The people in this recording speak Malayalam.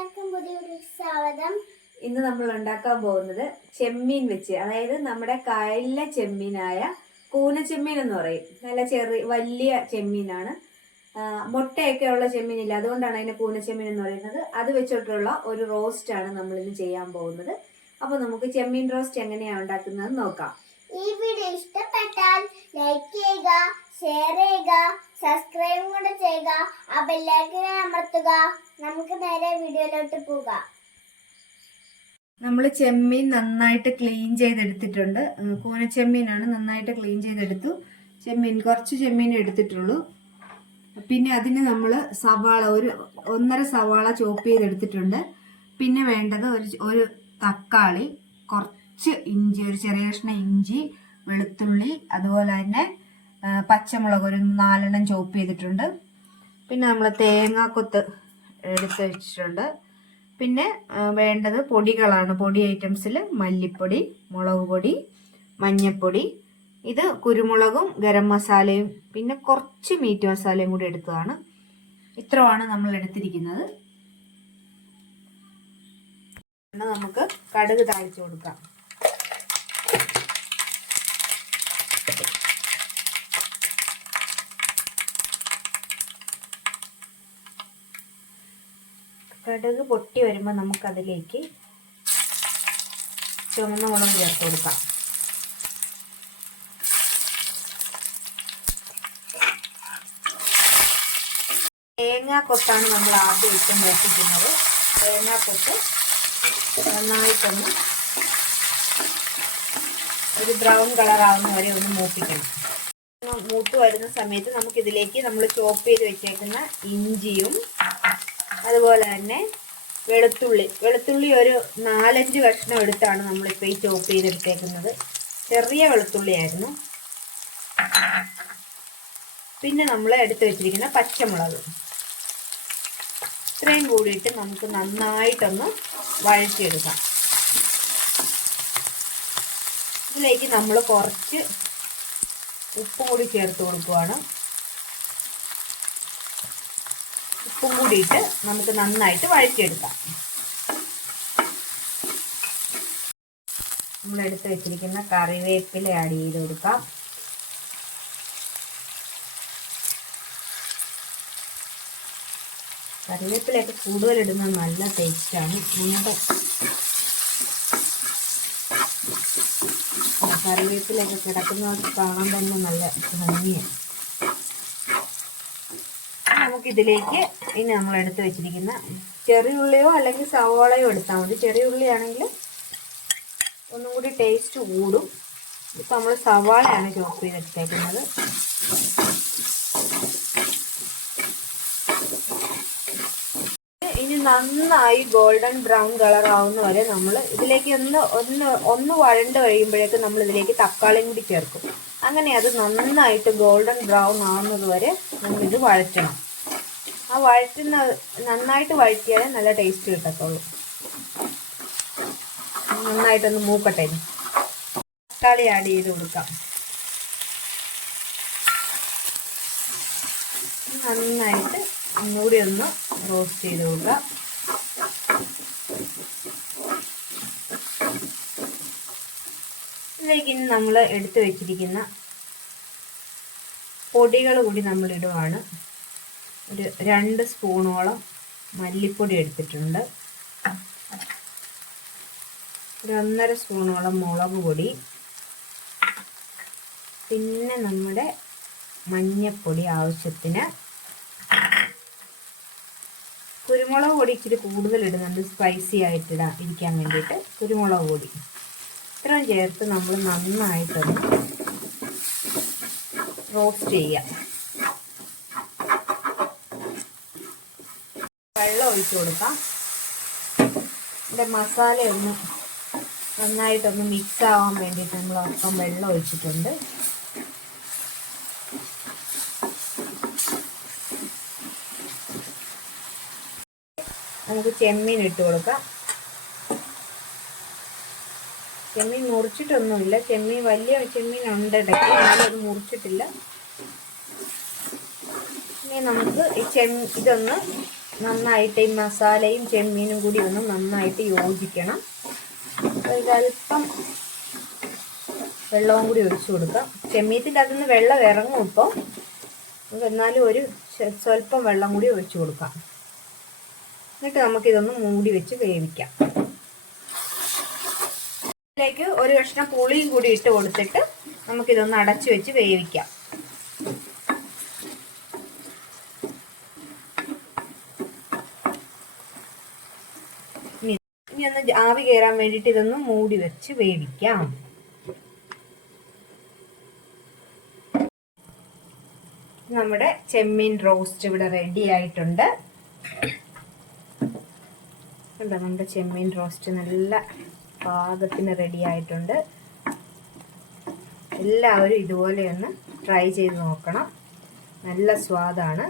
എല്ലാവർക്കും പുതിയൊരു സ്വാഗതം. ഇന്ന് നമ്മൾ ഉണ്ടാക്കാൻ പോകുന്നത് ചെമ്മീൻ വെച്ച് അതായത് നമ്മുടെ കായലിലെ ചെമ്മീനായ കൂന ചെമ്മീൻ എന്ന് പറയും. നല്ല ചെറിയ വലിയ ചെമ്മീനാണ്. മുട്ടയൊക്കെ ഉള്ള ചെമ്മീനില്ല. അതുകൊണ്ടാണ് അതിന് കൂന ചെമ്മീൻ എന്ന് പറയുന്നത്. അത് വെച്ചിട്ടുള്ള ഒരു റോസ്റ്റ് ആണ് നമ്മൾ ഇന്ന് ചെയ്യാൻ പോകുന്നത്. അപ്പൊ നമുക്ക് ചെമ്മീൻ റോസ്റ്റ് എങ്ങനെയാണ് ഉണ്ടാക്കുന്നത് നോക്കാം. ഈ വീഡിയോ ഇഷ്ടപ്പെട്ടാൽ നമ്മൾ ചെമ്മീൻ നന്നായിട്ട് ക്ലീൻ ചെയ്തെടുത്തിട്ടുണ്ട്. കൂന കൂനച്ചെമ്മീനാണ് നന്നായിട്ട് ക്ലീൻ ചെയ്തെടുത്തു. ചെമ്മീൻ കുറച്ച് ചെമ്മീൻ എടുത്തിട്ടുള്ളൂ. പിന്നെ അതിന് നമ്മൾ സവാള ഒരു ഒന്നര സവാള ചോപ്പ് ചെയ്തെടുത്തിട്ടുണ്ട്. പിന്നെ വേണ്ടത് ഒരു ഒരു തക്കാളി കുറച്ച് ഇഞ്ചി ഒരു ചെറിയ കഷ്ണം ഇഞ്ചി വെളുത്തുള്ളി അതുപോലെ തന്നെ പച്ചമുളക് ഒരു നാലെണ്ണം ചോപ്പ് ചെയ്തിട്ടുണ്ട്. പിന്നെ നമ്മൾ തേങ്ങാക്കൊത്ത് എടുത്ത് വെച്ചിട്ടുണ്ട്. പിന്നെ വേണ്ടത് പൊടികളാണ്. പൊടി ഐറ്റംസിൽ മല്ലിപ്പൊടി മുളക് പൊടി മഞ്ഞൾപ്പൊടി ഇത് കുരുമുളകും ഗരം മസാലയും പിന്നെ കുറച്ച് മീറ്റ് മസാലയും കൂടി എടുത്തതാണ്. ഇത്രയാണ് നമ്മൾ എടുത്തിരിക്കുന്നത്. നമുക്ക് കടുക് താഴ്ച കൊടുക്കാം. കടുക് പൊട്ടി വരുമ്പോൾ നമുക്കതിലേക്ക് ചുവന്ന മുളക് ചേർത്ത് കൊടുക്കാം. തേങ്ങാക്കൊത്താണ് നമ്മൾ ആദ്യം ഇട്ട് മൂപ്പിക്കുന്നത്. തേങ്ങാക്കൊത്ത് നന്നായിട്ടൊന്ന് ഒരു ബ്രൗൺ കളർ ആവുന്ന വരെ ഒന്ന് മൂപ്പിക്കണം. മൂത്ത് വരുന്ന സമയത്ത് നമുക്കിതിലേക്ക് നമ്മൾ ചോപ്പ് ചെയ്ത് വെച്ചേക്കുന്ന ഇഞ്ചിയും അതുപോലെ തന്നെ വെളുത്തുള്ളി. വെളുത്തുള്ളി ഒരു നാലഞ്ച് കഷ്ണം എടുത്താണ് നമ്മളിപ്പോൾ ഈ ചോപ്പ് ചെയ്തെടുത്തേക്കുന്നത്. ചെറിയ വെളുത്തുള്ളിയായിരുന്നു പിന്നെ നമ്മൾ എടുത്തു വെച്ചിരിക്കുന്ന പച്ചമുളക്. ഇത്രയും കൂടിയിട്ട് നമുക്ക് നന്നായിട്ടൊന്ന് വഴറ്റിയെടുക്കാം. ഇതിലേക്ക് നമ്മൾ കുറച്ച് ഉപ്പ് കൂടി ചേർത്ത് കൊടുക്കുവാണ്. ഉപ്പും കൂടിയിട്ട് നമുക്ക് നന്നായിട്ട് വഴറ്റിയെടുക്കാം. നമ്മൾ എടുത്ത് വെച്ചിരിക്കുന്ന കറിവേപ്പില ആഡ് ചെയ്ത് കൊടുക്കാം. കറിവേപ്പിലയൊക്കെ കൂടുതൽ ഇടുന്നത് നല്ല ടേസ്റ്റാണ് നമ്മുടെ കറിവേപ്പിലൊക്കെ കിടക്കുന്നത് കാണാൻ തന്നെ നല്ല ഭംഗിയാണ്. നമുക്കിതിലേക്ക് ഇനി നമ്മൾ എടുത്ത് വെച്ചിരിക്കുന്ന ചെറിയ ഉള്ളിയോ അല്ലെങ്കിൽ സവോളയോ എടുത്താൽ മതി. ചെറിയ ഉള്ളിയാണെങ്കിൽ ഒന്നും കൂടി ടേസ്റ്റ് കൂടും. ഇപ്പം നമ്മൾ സവാളയാണ് ചോപ്പ് ചെയ്ത് ചെയ്തെടുത്തേക്കുന്നത്. ഇനി നന്നായി ഗോൾഡൻ ബ്രൗൺ കളർ ആവുന്ന വരെ നമ്മൾ ഇതിലേക്ക് ഒന്ന് ഒന്ന് ഒന്ന് വഴണ്ട് കഴിയുമ്പോഴേക്ക് നമ്മൾ ഇതിലേക്ക് തക്കാളിയും കൂടി ചേർക്കും. അങ്ങനെ അത് നന്നായിട്ട് ഗോൾഡൻ ബ്രൗൺ ആവുന്നത് വരെ നമ്മളിത് വഴറ്റണം. ആ വഴറ്റുന്ന നന്നായിട്ട് വഴറ്റിയാലേ നല്ല ടേസ്റ്റ് കിട്ടത്തുള്ളൂ. നന്നായിട്ടൊന്ന് മൂക്കട്ടെ. തക്കാളി ആഡ് ചെയ്ത് കൊടുക്കാം. നന്നായിട്ട് ഒന്നുകൂടി ഒന്ന് റോസ്റ്റ് ചെയ്ത് കൊടുക്കാം. ഇതിലേക്ക് ഇനി നമ്മൾ എടുത്തു വെച്ചിരിക്കുന്ന പൊടികൾ കൂടി നമ്മൾ ഇടുവാണ് ഒരു രണ്ട് സ്പൂണോളം മല്ലിപ്പൊടി എടുത്തിട്ടുണ്ട്. ഒരു ഒന്നര സ്പൂണോളം മുളക് പൊടി. പിന്നെ നമ്മുടെ മഞ്ഞൾപ്പൊടി ആവശ്യത്തിന് കുരുമുളക് പൊടി ഇച്ചിരി കൂടുതൽ ഇടുന്നുണ്ട് സ്പൈസി ആയിട്ട് ഇരിക്കാൻ വേണ്ടിയിട്ട് കുരുമുളക് പൊടി. ഇത്രയും ചേർത്ത് നമ്മൾ നന്നായിട്ടൊന്ന് റോസ്റ്റ് ചെയ്യാം വെള്ളം ഒഴിച്ചു കൊടുക്കാം. ഇതിന്റെ മസാലയൊന്ന് നന്നായിട്ടൊന്ന് മിക്സ് ആവാൻ വേണ്ടിയിട്ട് നമ്മൾ അല്പം വെള്ളം ഒഴിച്ചിട്ടുണ്ട്. നമുക്ക് ചെമ്മീൻ ഇട്ട് കൊടുക്കാം. ചെമ്മീൻ മുറിച്ചിട്ടൊന്നുമില്ല. ചെമ്മീൻ വലിയ ചെമ്മീൻ ഉണ്ട് ഇടയ്ക്ക് അത് മുറിച്ചിട്ടില്ല. ഇനി നമുക്ക് ഈ ചെമ്മീൻ ഇതൊന്ന് നന്നായിട്ട് ഈ മസാലയും ചെമ്മീനും കൂടി ഒന്ന് നന്നായിട്ട് യോജിക്കണം. ഇതല്പം വെള്ളവും കൂടി ഒഴിച്ചു കൊടുക്കാം. ചെമ്മീത്തിന്റെ അതിൽ നിന്ന് വെള്ളം ഇറങ്ങും ഇപ്പോൾ എന്നാലും ഒരു സ്വല്പം വെള്ളം കൂടി ഒഴിച്ചു കൊടുക്കാം. എന്നിട്ട് നമുക്കിതൊന്ന് മൂടി വെച്ച് വേവിക്കാം. ഇതിലേക്ക് ഒരു കഷ്ണം പുളിയും കൂടി ഇട്ട് കൊടുത്തിട്ട് നമുക്കിതൊന്ന് അടച്ചു വെച്ച് വേവിക്കാം. ആവി കയറാൻ വേണ്ടിയിട്ട് ഇതൊന്ന് മൂടി വെച്ച് വേവിക്കാം. നമ്മുടെ ചെമ്മീൻ റോസ്റ്റ് ഇവിടെ റെഡി ആയിട്ടുണ്ട്. കണ്ടോ നമ്മുടെ ചെമ്മീൻ റോസ്റ്റ് നല്ല പാകത്തിന് റെഡി ആയിട്ടുണ്ട്. എല്ലാവരും ഇതുപോലെ ഒന്ന് ട്രൈ ചെയ്ത് നോക്കണം. നല്ല സ്വാദാണ്.